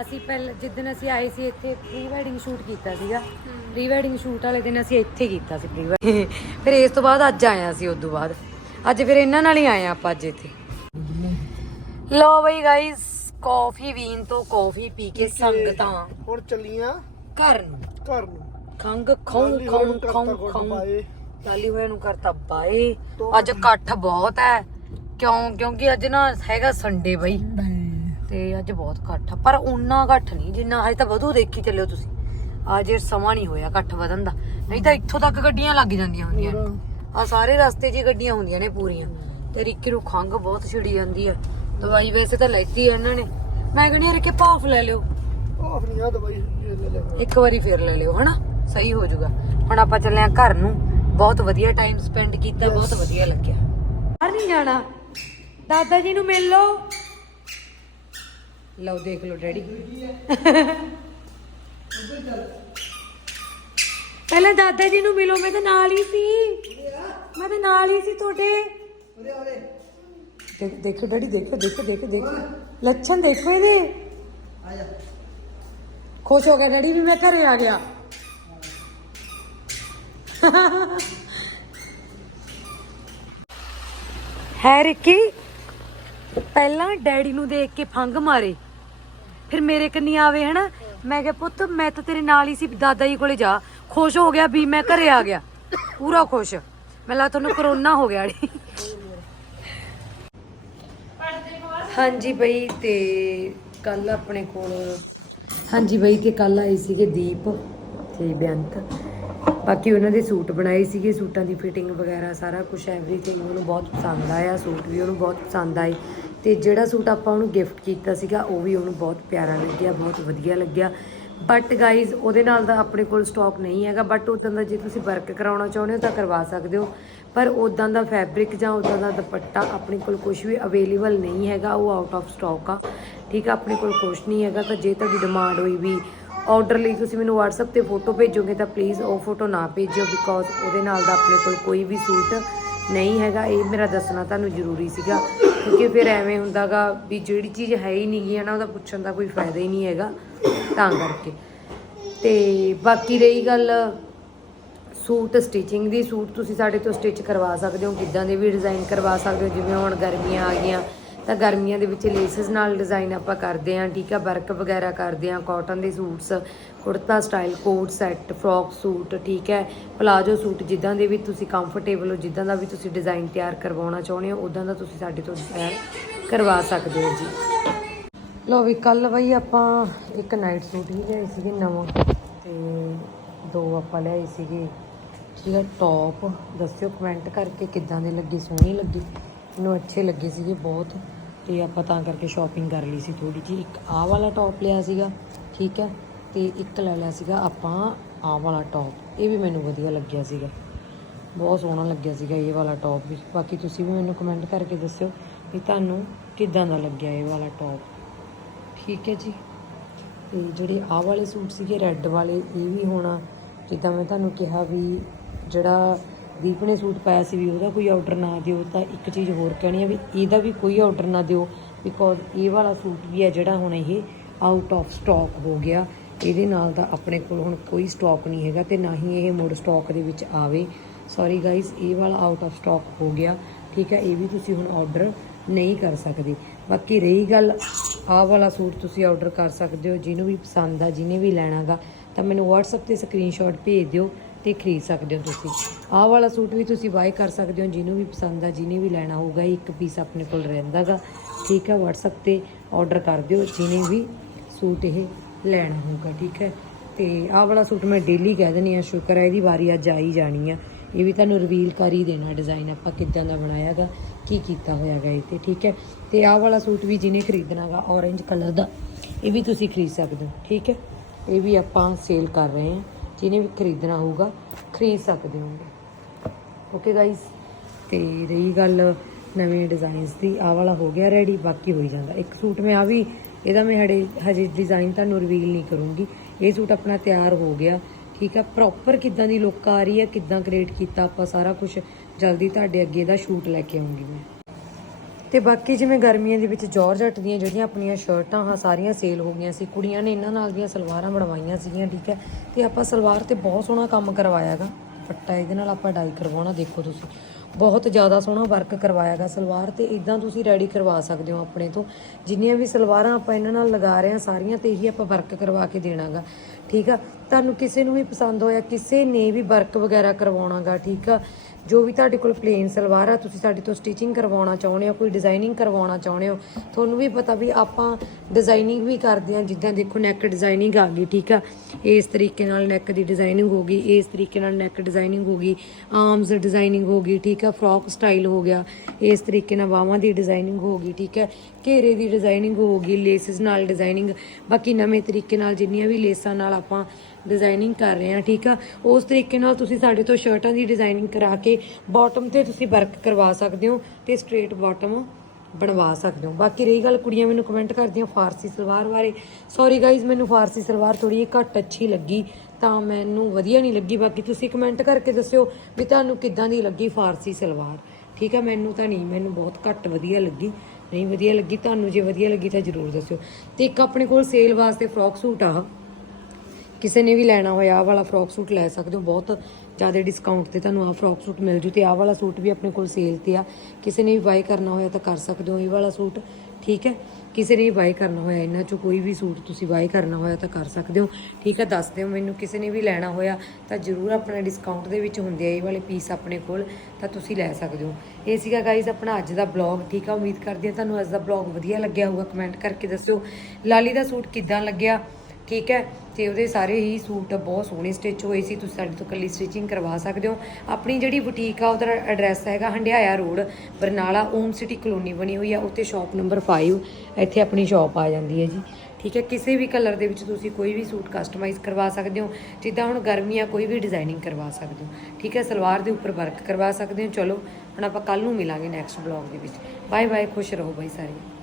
ਅਸੀਂ ਪਹਿਲਾਂ ਜਿੱਦਣ ਅਸੀਂ ਆਏ ਸੀ ਇੱਥੇ ਪ੍ਰੀ ਵੈਡਿੰਗ ਸ਼ੂਟ ਕੀਤਾ ਸੀਗਾ। ਪ੍ਰੀ ਵੈਡਿੰਗ ਸ਼ੂਟ ਵਾਲੇ ਦਿਨ ਅਸੀਂ ਇੱਥੇ ਕੀਤਾ ਸੀ ਪ੍ਰੀ ਫਿਰ ਇਸ ਤੋਂ ਬਾਅਦ ਅੱਜ ਆਏ ਸੀ ਉਸ ਤੋਂ ਬਾਅਦ। ਅੱਜ ਫਿਰ ਇਹਨਾਂ ਨਾਲ ਹੀ ਆਏ ਆਪਾਂ ਅੱਜ ਇੱਥੇ। ਲੋ ਬਈ ਗਾਇਸ ਕਾਫੀ ਬੀਨ ਤੋਂ ਕਾਫੀ ਪੀ ਕੇ ਸੰਗਤਾਂ ਹੁਣ ਚੱਲੀਆਂ ਘਰ ਨੂੰ। ਘਰ ਨੂੰ। ਖੰਗ ਖੌਂ ਖੌਂ ਖੌਂ ਖੌਂ। ਲਾਲੀ ਹੋਇਆ ਨੂੰ ਕਰਤਾ ਬਾਏ। ਅੱਜ ਇਕੱਠ ਬਹੁਤ ਹੈ। ਕਿਉਂ ਕਿਉਂਕਿ ਅੱਜ ਨਾ ਹੈਗਾ ਸੰਡੇ ਬਈ। ਤੇ ਅੱਜ ਬਹੁਤ ਇਕੱਠ ਆ। ਪਰ ਉਨਾ ਇਕੱਠ ਨਹੀਂ ਜਿੰਨਾ ਅਜੇ ਤਾਂ ਵਧੂ ਦੇਖੀ ਚੱਲਿਓ ਤੁਸੀਂ। ਅੱਜ ਇਹ ਸਮਾਂ ਨਹੀਂ ਹੋਇਆ ਇਕੱਠ ਵਧਣ ਦਾ। ਨਹੀਂ ਤਾਂ ਇੱਥੋਂ ਤੱਕ ਗੱਡੀਆਂ ਲੱਗ ਜਾਂਦੀਆਂ ਹੁੰਦੀਆਂ ਆ ਸਾਰੇ ਰਸਤੇ 'ਚ ਗੱਡੀਆਂ ਹੁੰਦੀਆਂ ਨੇ ਪੂਰੀਆਂ। ਤੇ ਰਿੱਕੀ ਨੂੰ ਖੰਗ ਬਹੁਤ ਛਿੜੀ ਜਾਂਦੀ ਹੈ ਦਵਾਈ ਵੈਸੇ ਤਾਂ ਲੈਤੀ ਹੈ ਇਹਨਾਂ ਨੇ। ਮੈਂ ਕਹਿੰਦੀ ਹਾਂ ਕਿ ਭਾਫ ਲੈ ਲਿਓ। ਆਫ ਨਹੀਂ ਆ ਦਵਾਈ ਲੈ ਇੱਕ ਵਾਰੀ ਫੇਰ ਲੈ ਲਿਓ ਹਨਾ? ਸਹੀ ਹੋ ਜਾਊਗਾ। ਹੁਣ ਆਪਾਂ ਚੱਲੇ ਆ ਘਰ ਨੂੰ। ਬਹੁਤ ਵਧੀਆ ਟਾਈਮ ਸਪੈਂਡ ਕੀਤਾ ਬਹੁਤ ਵਧੀਆ ਲੱਗਿਆ। ਬਾਹਰ ਨਹੀਂ ਜਾਣਾ। ਦਾਦਾ ਜੀ ਨੂੰ ਮਿਲ ਲਓ। ਲਓ, ਦੇਖ ਲਓ ਡੈਡੀ। ਪਹਿਲਾਂ ਦਾਦਾ ਜੀ ਨੂੰ ਮਿਲੋ, ਮੈਂ ਤਾਂ ਨਾਲ ਹੀ ਸੀ। ਮੈਂ ਤਾਂ ਨਾਲ ਹੀ ਸੀ ਤੁਹਾਡੇ। ਦੇਖੋ ਡੈਡੀ, ਦੇਖੋ ਦੇਖੋ ਦੇਖੋ ਦੇਖੋ। ਲੱਛਣ ਦੇਖੋ ਇਹਦੇ। ਖੁਸ਼ ਹੋ ਗਿਆ ਡੈਡੀ ਵੀ ਮੈਂ ਘਰੇ ਆ ਗਿਆ। ਹੈ ਰਿੱਕੀ? ਪਹਿਲਾਂ ਡੈਡੀ ਨੂੰ ਦੇਖ ਕੇ ਫੰਗ ਮਾਰੇ। ਫਿਰ ਮੇਰੇ ਕੰਨੀ ਆਵੇ ਹਨਾ? ਮੈਂ ਕਿਹਾ ਪੁੱਤ ਮੈਂ ਤਾਂ ਤੇਰੇ ਨਾਲ ਹੀ ਸੀ ਦਾਦਾ ਜੀ ਕੋਲੇ ਜਾ। ਖੁਸ਼ ਹੋ ਗਿਆ ਵੀ ਮੈਂ ਘਰੇ ਆ ਗਿਆ। ਪੂਰਾ ਖੁਸ਼। ਮੈਨੂੰ ਲੱਗਾ ਤੁਹਾਨੂੰ ਕਰੋਨਾ ਹੋ ਗਿਆ ੜੀ ਹਾਂਜੀ ਬਈ ਤੇ ਕੱਲ ਆਪਣੇ ਕੋਲ ਹਾਂਜੀ ਬਈ ਤੇ ਕੱਲ ਆਏ ਸੀਗੇ ਦੀਪ ਤੇ ਬੇਅੰਤ। ਬਾਕੀ ਉਹਨਾਂ ਦੇ ਸੂਟ ਬਣਾਏ ਸੀਗੇ ਸੂਟਾਂ ਦੀ ਫਿਟਿੰਗ ਵਗੈਰਾ ਸਾਰਾ ਕੁਝ ਐਵਰੀਥਿੰਗ ਉਹਨੂੰ ਬਹੁਤ ਪਸੰਦ ਆਇਆ ਸੂਟ ਵੀ ਉਹਨੂੰ ਬਹੁਤ ਪਸੰਦ ਆਏ। ਤੇ ਜਿਹੜਾ ਸੂਟ ਆਪਾਂ ਉਹਨੂੰ ਗਿਫਟ ਕੀਤਾ ਸੀਗਾ, ਉਹ ਵੀ ਉਹਨੂੰ ਬਹੁਤ ਪਿਆਰਾ ਲੱਗਿਆ, ਬਹੁਤ ਵਧੀਆ ਲੱਗਿਆ। ਬਟ ਗਾਈਜ਼ ਉਹਦੇ ਨਾਲ ਦਾ ਆਪਣੇ ਕੋਲ ਸਟਾਕ ਨਹੀਂ ਹੈਗਾ ਬਟ ਉਦਾਂ ਦਾ ਜੇ ਤੁਸੀਂ ਵਰਕ ਕਰਾਉਣਾ ਚਾਹੁੰਦੇ ਹੋ ਤਾਂ ਕਰਵਾ ਸਕਦੇ ਹੋ। ਪਰ ਉਦਾਂ ਦਾ ਫੈਬਰਿਕ ਜਾਂ ਉਦਾਂ ਦਾ ਦੁਪੱਟਾ ਆਪਣੇ ਕੋਲ ਕੁਝ ਵੀ ਅਵੇਲੇਬਲ ਨਹੀਂ ਹੈਗਾ, ਉਹ ਆਊਟ ਆਫ ਸਟਾਕ ਆ। ਠੀਕ ਆ, ਆਪਣੇ ਕੋਲ ਕੁਝ ਨਹੀਂ ਹੈਗਾ, ਤਾਂ ਜੇ ਤੁਹਾਡੀ ਡਿਮਾਂਡ ਹੋਈ ਵੀ ਆਰਡਰ ਲਈ ਤੁਸੀਂ ਮੈਨੂੰ WhatsApp ਤੇ ਫੋਟੋ ਭੇਜੋਗੇ ਤਾਂ ਪਲੀਜ਼ ਉਹ ਫੋਟੋ ਨਾ ਭੇਜਿਓ ਬਿਕੋਜ਼ ਉਹਦੇ ਨਾਲ ਦਾ ਆਪਣੇ ਕੋਲ ਕੋਈ ਵੀ ਸੂਟ ਨਹੀਂ ਹੈਗਾ, ਇਹ ਮੇਰਾ ਦੱਸਣਾ ਤੁਹਾਨੂੰ ਜ਼ਰੂਰੀ ਸੀਗਾ। ਕਿਉਂਕਿ ਫਿਰ ਐਵੇਂ ਹੁੰਦਾਗਾ ਵੀ ਜਿਹੜੀ ਚੀਜ਼ ਹੈ ਹੀ ਨਹੀਂ ਗੀ ਹੈ ਨਾ, ਉਹਦਾ ਪੁੱਛਣ ਦਾ ਕੋਈ ਫਾਇਦਾ ਹੀ ਨਹੀਂ ਹੈਗਾ ਤਾਂ ਕਰਕੇ। ਤੇ ਬਾਕੀ ਰਹੀ ਗੱਲ ਸੂਟ ਸਟਿਚਿੰਗ ਦੀ, ਸੂਟ ਤੁਸੀਂ ਸਾਡੇ ਤੋਂ ਸਟਿਚ ਕਰਵਾ ਸਕਦੇ ਹੋ, ਕਿੱਦਾਂ ਦੇ ਵੀ ਡਿਜ਼ਾਈਨ ਕਰਵਾ ਸਕਦੇ ਹੋ, ਜਿਵੇਂ ਹੁਣ ਗਰਮੀਆਂ ਆ ਗਈਆਂ ਤਾਂ ਗਰਮੀਆਂ ਦੇ ਵਿੱਚ ਲੇਸਿਸ ਨਾਲ ਡਿਜ਼ਾਈਨ ਆਪਾਂ ਕਰਦੇ ਆਂ ਠੀਕ ਆ ਵਰਕ ਵਗੈਰਾ ਕਰਦੇ ਆਂ ਕਾਟਨ ਦੇ suits kurta style coat set frock suit ਠੀਕ ਹੈ ਪਲਾਜੋ ਸੂਟ ਜਿੱਦਾਂ ਦੇ ਵੀ ਤੁਸੀਂ ਕੰਫਰਟੇਬਲ ਹੋ, ਜਿੱਦਾਂ ਦਾ ਵੀ ਤੁਸੀਂ ਡਿਜ਼ਾਈਨ ਤਿਆਰ ਕਰਵਾਉਣਾ ਚਾਹੁੰਦੇ ਹੋ ਉਦਾਂ ਦਾ ਤੁਸੀਂ ਸਾਡੇ ਤੋਂ ਤਿਆਰ ਕਰਵਾ ਸਕਦੇ ਹੋ ਜੀ। ਲੋ ਵੀ ਕੱਲ ਬਈ ਆਪਾਂ ਇੱਕ ਨਾਈਟ ਸੂਟ ਹੀ ਲਿਆਏ ਸੀਗੇ ਨਵਾਂ ਤੇ ਦੋ ਆਪਾਂ ਲਿਆਏ ਸੀਗੇ, ਠੀਕ ਹੈ ਟੌਪ ਦੱਸਿਓ ਕਮੈਂਟ ਕਰਕੇ ਕਿੱਦਾਂ ਦੇ ਲੱਗੇ, ਸੋਹਣੀ ਲੱਗੀ, ਮੈਨੂੰ ਅੱਛੇ ਲੱਗੇ ਸੀਗੇ ਬਹੁਤ। ਤੇ ਆਪਾਂ ਤਾਂ ਕਰਕੇ ਸ਼ਾਪਿੰਗ ਕਰ ਲਈ ਸੀ ਥੋੜੀ ਜੀ ਇੱਕ ਆਹ ਵਾਲਾ ਟੌਪ ਲਿਆ ਸੀਗਾ, ਠੀਕ ਹੈ? ਤੇ ਇੱਕ ਲੈ ਲਿਆ ਸੀਗਾ ਆਪਾਂ ਆਹ ਵਾਲਾ ਟੌਪ ਇਹ ਵੀ ਮੈਨੂੰ ਵਧੀਆ ਲੱਗਿਆ ਸੀਗਾ। ਬਹੁਤ ਸੋਹਣਾ ਲੱਗਿਆ ਸੀਗਾ ਇਹ ਵਾਲਾ ਟੌਪ ਵੀ। ਬਾਕੀ ਤੁਸੀਂ ਵੀ ਮੈਨੂੰ ਕਮੈਂਟ ਕਰਕੇ ਦੱਸਿਓ ਵੀ ਤੁਹਾਨੂੰ ਕਿੱਦਾਂ ਦਾ ਲੱਗਿਆ ਇਹ ਵਾਲਾ ਟੌਪ ਠੀਕ ਹੈ ਜੀ? ਤੇ ਜਿਹੜੇ ਆਹ ਵਾਲੇ ਸੂਟ ਸੀਗੇ ਰੈੱਡ ਵਾਲੇ, ਇਹ ਵੀ ਹੋਣਾ। ਜਿੱਦਾਂ ਮੈਂ ਤੁਹਾਨੂੰ ਕਿਹਾ ਵੀ ਜਿਹੜਾ ਦੀਪ ਨੇ ਸੂਟ ਪਾਇਆ ਸੀ ਵੀ ਉਹਦਾ ਕੋਈ ਆਰਡਰ ਨਾ ਦਿਓ, ਤਾਂ ਇੱਕ ਚੀਜ਼ ਹੋਰ ਕਹਿਣੀ ਹੈ ਵੀ ਇਹਦਾ ਵੀ ਕੋਈ ਆਰਡਰ ਨਾ ਦਿਓ ਬਿਕੋਜ਼ ਇਹ ਵਾਲਾ ਸੂਟ ਵੀ ਹੈ ਜਿਹੜਾ ਹੁਣ ਇਹ ਆਊਟ ਆਫ ਸਟਾਕ ਹੋ ਗਿਆ। ਇਹਦੇ ਨਾਲ ਦਾ ਆਪਣੇ ਕੋਲ ਹੁਣ ਕੋਈ ਸਟਾਕ ਨਹੀਂ ਹੈਗਾ ਤੇ ਨਾ ਹੀ ਇਹ ਮੁੜ ਸਟਾਕ ਦੇ ਵਿੱਚ ਆਵੇ। ਸੌਰੀ ਗਾਇਸ ਇਹ ਵਾਲਾ ਆਊਟ ਆਫ ਸਟਾਕ ਹੋ ਗਿਆ। ਠੀਕ ਹੈ, ਇਹ ਵੀ ਤੁਸੀਂ ਹੁਣ ਆਰਡਰ ਨਹੀਂ ਕਰ ਸਕਦੇ। ਬਾਕੀ ਰਹੀ ਗੱਲ, ਆਹ ਵਾਲਾ ਸੂਟ ਤੁਸੀਂ ਆਰਡਰ ਕਰ ਸਕਦੇ ਹੋ, ਜਿਹਨੂੰ ਵੀ ਪਸੰਦ ਆ, ਜਿਹਨੇ ਵੀ ਲੈਣਾਗਾ, ਤਾਂ ਮੈਨੂੰ WhatsApp ਤੇ ਸਕਰੀਨਸ਼ਾਟ ਭੇਜ ਦਿਓ। ਤੇ ਖਰੀਦ ਸਕਦੇ ਹੋ ਤੁਸੀਂ। ਆਹ ਵਾਲਾ ਸੂਟ ਵੀ ਤੁਸੀਂ ਬਾਏ ਕਰ ਸਕਦੇ ਹੋ, ਜਿਹਨੂੰ ਵੀ ਪਸੰਦ ਆ, ਜਿਹਨੇ ਵੀ ਲੈਣਾ ਹੋਊਗਾ, ਇੱਕ ਪੀਸ ਆਪਣੇ ਕੋਲ ਰਹਿੰਦਾਗਾ। ਠੀਕ ਹੈ WhatsApp ਤੇ ਆਰਡਰ ਕਰ ਦਿਓ, ਜਿਹਨੇ ਵੀ ਸੂਟ ਇਹ ਲੈਣਾ ਹੋਊਗਾ, ਠੀਕ ਹੈ। ਤੇ ਆਹ ਵਾਲਾ ਸੂਟ ਮੈਂ ਡੇਲੀ ਕਹਿ ਦਿੰਦੀ ਆ ਸ਼ੁਕਰ ਹੈ ਇਹਦੀ ਵਾਰੀ ਅੱਜ ਆਈ ਜਾਣੀ ਆ। ਇਹ ਵੀ ਤੁਹਾਨੂੰ ਰਿਵੀਲ ਕਰ ਹੀ ਦੇਣਾ ਡਿਜ਼ਾਈਨ ਆਪਾਂ ਕਿੱਦਾਂ ਦਾ ਬਣਾਇਆਗਾ, ਕੀ ਕੀਤਾ ਹੋਇਆਗਾ ਇਹ ਤੇ, ਠੀਕ ਹੈ। ਤੇ ਆਹ ਵਾਲਾ ਸੂਟ ਵੀ ਜਿਹਨੇ ਖਰੀਦਣਾਗਾ, orange ਕਲਰ ਦਾ, ਇਹ ਵੀ ਤੁਸੀਂ ਖਰੀਦ ਸਕਦੇ ਹੋ, ਠੀਕ ਹੈ। ਇਹ ਵੀ ਆਪਾਂ ਸੇਲ ਕਰ ਰਹੇ ਹਾਂ। ਜਿਹਨੇ ਵੀ ਖਰੀਦਣਾ ਹੋਊਗਾ, ਖਰੀਦ ਸਕਦੇ ਹੋਗੇ ਓਕੇ ਗਾਇਸ ਤੇ ਰਹੀ ਗੱਲ ਨਵੇਂ ਡਿਜ਼ਾਈਨਸ ਦੀ, ਆਹ ਵਾਲਾ ਹੋ ਗਿਆ ਰੈਡੀ ਬਾਕੀ ਹੋਈ ਜਾਂਦਾ। ਇੱਕ ਸੂਟ ਮੈਂ ਆ ਵੀ, ਇਹਦਾ ਮੈਂ ਹੜੇ, ਹਜੇ ਡਿਜ਼ਾਈਨ ਤੁਹਾਨੂੰ ਰਿਵੀਲ ਨਹੀਂ ਕਰੂੰਗੀ। ਇਹ ਸੂਟ ਆਪਣਾ ਤਿਆਰ ਹੋ ਗਿਆ, ਠੀਕ ਆ? ਪ੍ਰੋਪਰ ਕਿੱਦਾਂ ਦੀ ਲੁੱਕ ਆ ਰਹੀ ਹੈ, ਕਿੱਦਾਂ ਕ੍ਰੀਏਟ ਕੀਤਾ, ਆਪਾਂ ਸਾਰਾ ਕੁਝ ਜਲਦੀ ਤੁਹਾਡੇ ਅੱਗੇ ਦਾ ਸ਼ੂਟ ਲੈ ਕੇ ਆਉਂਗੀ ਮੈਂ। ਤੇ ਬਾਕੀ ਜਿਵੇਂ ਗਰਮੀਆਂ ਦੇ ਵਿੱਚ ਜਾਰਜਟ ਦੀਆਂ ਜਿਹੜੀਆਂ ਆਪਣੀਆਂ ਸ਼ਰਟਾਂ ਹਾਂ, ਸਾਰੀਆਂ ਸੇਲ ਹੋ ਗਈਆਂ ਸੀ। ਕੁੜੀਆਂ ਨੇ ਇਹਨਾਂ ਨਾਲ ਦੀਆਂ ਸਲਵਾਰਾਂ ਬਣਵਾਈਆਂ ਸੀਗੀਆਂ, ਠੀਕ ਹੈ? ਤੇ ਆਪਾਂ ਸਲਵਾਰ ਤੇ ਬਹੁਤ ਸੋਹਣਾ ਕੰਮ ਕਰਵਾਇਆਗਾ ਪੱਟਾ ਇਹਦੇ ਨਾਲ ਆਪਾਂ ਡਾਈ ਕਰਵਾਉਣਾ, ਦੇਖੋ ਤੁਸੀਂ। ਬਹੁਤ ਜ਼ਿਆਦਾ ਸੋਹਣਾ ਵਰਕ ਕਰਵਾਇਆਗਾ ਸਲਵਾਰ ਤੇ। ਇਦਾਂ ਤੁਸੀਂ ਰੈਡੀ ਕਰਵਾ ਸਕਦੇ ਹੋ ਆਪਣੇ ਤੋਂ। ਜਿੰਨੀਆਂ ਵੀ ਸਲਵਾਰਾਂ ਆਪਾਂ ਇਹਨਾਂ ਨਾਲ ਲਗਾ ਰਹੇ ਹਾਂ, ਸਾਰੀਆਂ ਤੇ ਇਹੀ ਆਪਾਂ ਵਰਕ ਕਰਵਾ ਕੇ ਦੇਣਾਗਾ ਠੀਕ ਆ? ਤੁਹਾਨੂੰ ਕਿਸੇ ਨੂੰ ਵੀ ਪਸੰਦ ਹੋਇਆ, ਕਿਸੇ ਨੇ ਵੀ ਵਰਕ ਵਗੈਰਾ ਕਰਵਾਉਣਾਗਾ ਠੀਕ ਆ? ਜੋ ਵੀ ਤੁਹਾਡੇ ਕੋਲ ਪਲੇਨ ਸਲਵਾਰ ਆ, ਤੁਸੀਂ ਸਾਡੇ ਤੋਂ ਸਟਿਚਿੰਗ ਕਰਵਾਉਣਾ ਚਾਹੁੰਦੇ ਹੋ, ਕੋਈ ਡਿਜ਼ਾਈਨਿੰਗ ਕਰਵਾਉਣਾ ਚਾਹੁੰਦੇ ਹੋ, ਤੁਹਾਨੂੰ ਵੀ ਪਤਾ ਵੀ ਆਪਾਂ ਡਿਜ਼ਾਈਨਿੰਗ ਵੀ ਕਰਦੇ ਆ ਜਿੱਦਾਂ ਦੇਖੋ ਨੈਕ ਡਿਜ਼ਾਈਨਿੰਗ ਆ ਗਈ, ਠੀਕ ਆ? ਇਸ ਤਰੀਕੇ ਨਾਲ ਨੈਕ ਦੀ ਡਿਜ਼ਾਈਨਿੰਗ ਹੋ ਗਈ, ਇਸ ਤਰੀਕੇ ਨਾਲ ਨੈਕ ਡਿਜ਼ਾਈਨਿੰਗ ਹੋ ਗਈ ਆਰਮਸ ਡਿਜ਼ਾਈਨਿੰਗ ਹੋ ਗਈ, ਠੀਕ ਆ? ਫਰੋਕ ਸਟਾਈਲ ਹੋ ਗਿਆ, ਇਸ ਤਰੀਕੇ ਨਾਲ ਬਾਹਾਂ ਦੀ ਡਿਜ਼ਾਈਨਿੰਗ ਹੋ ਗਈ, ਠੀਕ ਹੈ ਘੇਰੇ ਦੀ ਡਿਜ਼ਾਈਨਿੰਗ ਹੋ ਗਈ ਲੇਸਿਸ ਨਾਲ ਡਿਜ਼ਾਈਨਿੰਗ ਬਾਕੀ ਨਵੇਂ ਤਰੀਕੇ ਨਾਲ ਜਿੰਨੀਆਂ ਵੀ ਲੇਸਾਂ ਨਾਲ ਆਪਾਂ ਡਿਜ਼ਾਈਨਿੰਗ ਕਰ ਰਹੇ ਹਾਂ, ਠੀਕ ਆ? ਉਸ ਤਰੀਕੇ ਨਾਲ ਤੁਸੀਂ ਸਾਡੇ ਤੋਂ ਸ਼ਰਟਾਂ ਦੀ ਡਿਜ਼ਾਈਨਿੰਗ ਕਰਾ ਕੇ ਬਾਟਮ ਤੇ ਤੁਸੀਂ ਵਰਕ ਕਰਵਾ ਸਕਦੇ ਹੋ ਤੇ ਸਟ੍ਰੇਟ ਬਾਟਮ ਬਣਵਾ ਸਕਦੇ ਹੋ। ਬਾਕੀ ਰਹੀ ਗੱਲ ਕੁੜੀਆਂ ਮੈਨੂੰ ਕਮੈਂਟ ਕਰਦੀਆਂ ਫਾਰਸੀ ਸਲਵਾਰ ਬਾਰੇ। ਸੌਰੀ ਗਾਇਜ਼ ਮੈਨੂੰ ਫਾਰਸੀ ਸਲਵਾਰ ਥੋੜੀ ਜਿਹੀ ਘੱਟ ਅੱਛੀ ਲੱਗੀ, ਤਾਂ ਮੈਨੂੰ ਵਧੀਆ ਨਹੀਂ ਲੱਗੀ। ਬਾਕੀ ਤੁਸੀਂ ਕਮੈਂਟ ਕਰਕੇ ਦੱਸਿਓ ਵੀ ਤੁਹਾਨੂੰ ਕਿੱਦਾਂ ਦੀ ਲੱਗੀ ਫਾਰਸੀ ਸਲਵਾਰ। ਠੀਕ ਆ, ਮੈਨੂੰ ਤਾਂ ਨਹੀਂ, ਮੈਨੂੰ ਬਹੁਤ ਘੱਟ ਵਧੀਆ ਲੱਗੀ। ਨਹੀਂ ਵਧੀਆ ਲੱਗੀ, ਤੁਹਾਨੂੰ ਜੇ ਵਧੀਆ ਲੱਗੀ ਤਾਂ ਜਰੂਰ ਦੱਸਿਓ। ਤੇ ਇੱਕ ਆਪਣੇ ਕੋਲ ਸੇਲ ਵਾਸਤੇ ਫਰੋਕ ਸੂਟ ਆ। ਕਿਸੇ ਨੇ ਵੀ ਲੈਣਾ ਹੋਇਆ, ਆਹ ਵਾਲਾ ਫਰੋਕ ਸੂਟ ਲੈ ਸਕਦੇ ਹੋ। ਬਹੁਤ ਜ਼ਿਆਦਾ ਡਿਸਕਾਊਂਟ ਤੇ ਤੁਹਾਨੂੰ ਆਹ ਫਰੋਕ ਸੂਟ ਮਿਲ ਜੂ ਤੇ ਆਹ ਵਾਲਾ ਸੂਟ ਵੀ ਆਪਣੇ ਕੋਲ ਸੇਲ ਤੇ ਆ। ਕਿਸੇ ਨੇ ਵੀ ਬਾਈ ਕਰਨਾ ਹੋਇਆ ਤਾਂ ਕਰ ਸਕਦੇ ਹੋ। ਇਹ ਵਾਲਾ ਸੂਟ ਠੀਕ ਹੈ? ਕਿਸੇ ਨੇ ਵੀ ਬਾਈ ਕਰਨਾ ਹੋਇਆ, ਇਹਨਾਂ ਚੋਂ ਕੋਈ ਵੀ ਸੂਟ ਤੁਸੀਂ ਬਾਈ ਕਰਨਾ ਹੋਇਆ ਤਾਂ ਕਰ ਸਕਦੇ ਹੋ। ਠੀਕ ਹੈ? ਦੱਸ ਦਿਓ ਮੈਨੂੰ ਕਿਸੇ ਨੇ ਵੀ ਲੈਣਾ ਹੋਇਆ ਤਾਂ ਜਰੂਰ ਆਪਣਾ ਡਿਸਕਾਊਂਟ ਦੇ ਵਿੱਚ ਹੁੰਦੇ ਆ ਇਹ ਵਾਲੇ ਪੀਸ ਆਪਣੇ ਕੋਲ, ਤਾਂ ਤੁਸੀਂ ਲੈ ਸਕਦੇ ਹੋ। ਇਹ ਸੀਗਾ ਗਾਈਜ਼ ਆਪਣਾ ਅੱਜ ਦਾ ਬਲੌਗ ਠੀਕ ਆ? ਉਮੀਦ ਕਰਦੀ ਹਾਂ ਤੁਹਾਨੂੰ ਅੱਜ ਦਾ ਬਲੌਗ ਵਧੀਆ ਲੱਗਿਆ ਹੋਊਗਾ। ਕਮੈਂਟ ਕਰਕੇ ਦੱਸਿਓ। ਲਾਲੀ ਦਾ ਸੂਟ ਕਿੱਦਾਂ ਲੱਗਿਆ? ਠੀਕ ਹੈ? ਤੇ ਉਹਦੇ ਸਾਰੇ ਹੀ ਸੂਟ ਬਹੁਤ ਸੋਹਣੇ ਸਟਿਚ ਹੋਏ ਸੀ। ਤੁਸੀਂ ਸਾਡੇ ਤੋਂ ਕੱਲੀ ਸਟਿਚਿੰਗ ਕਰਵਾ ਸਕਦੇ ਹੋ। ਆਪਣੀ ਜਿਹੜੀ ਬੁਟੀਕ ਆ, ਉਹਦਾ ਐਡਰੈਸ ਹੈਗਾ Handiaya road Barnala Om city colony ਬਣੀ ਹੋਈ ਆ ਉੱਤੇ ਸ਼ਾਪ ਨੰਬਰ 5 ਇੱਥੇ ਆਪਣੀ ਸ਼ਾਪ ਆ ਜਾਂਦੀ ਹੈ ਜੀ। ਠੀਕ ਹੈ, ਕਿਸੇ ਵੀ ਕਲਰ ਦੇ ਵਿੱਚ ਤੁਸੀਂ ਕੋਈ ਵੀ ਸੂਟ ਕਸਟਮਾਈਜ਼ ਕਰਵਾ ਸਕਦੇ ਹੋ। ਜਿੱਦਾਂ ਹੁਣ ਗਰਮੀਆਂ ਕੋਈ ਵੀ ਡਿਜ਼ਾਈਨਿੰਗ ਕਰਵਾ ਸਕਦੇ ਹੋ। ਠੀਕ ਹੈ, ਸਲਵਾਰ ਦੇ ਉੱਪਰ ਵਰਕ ਕਰਵਾ ਸਕਦੇ ਹੋ। ਚਲੋ, ਹੁਣ ਆਪਾਂ ਕੱਲ ਨੂੰ ਮਿਲਾਂਗੇ ਨੈਕਸਟ ਬਲੌਗ ਦੇ ਵਿੱਚ। ਬਾਏ ਬਾਏ ਖੁਸ਼ ਰਹੋ ਬਾਈ ਸਾਰੇ।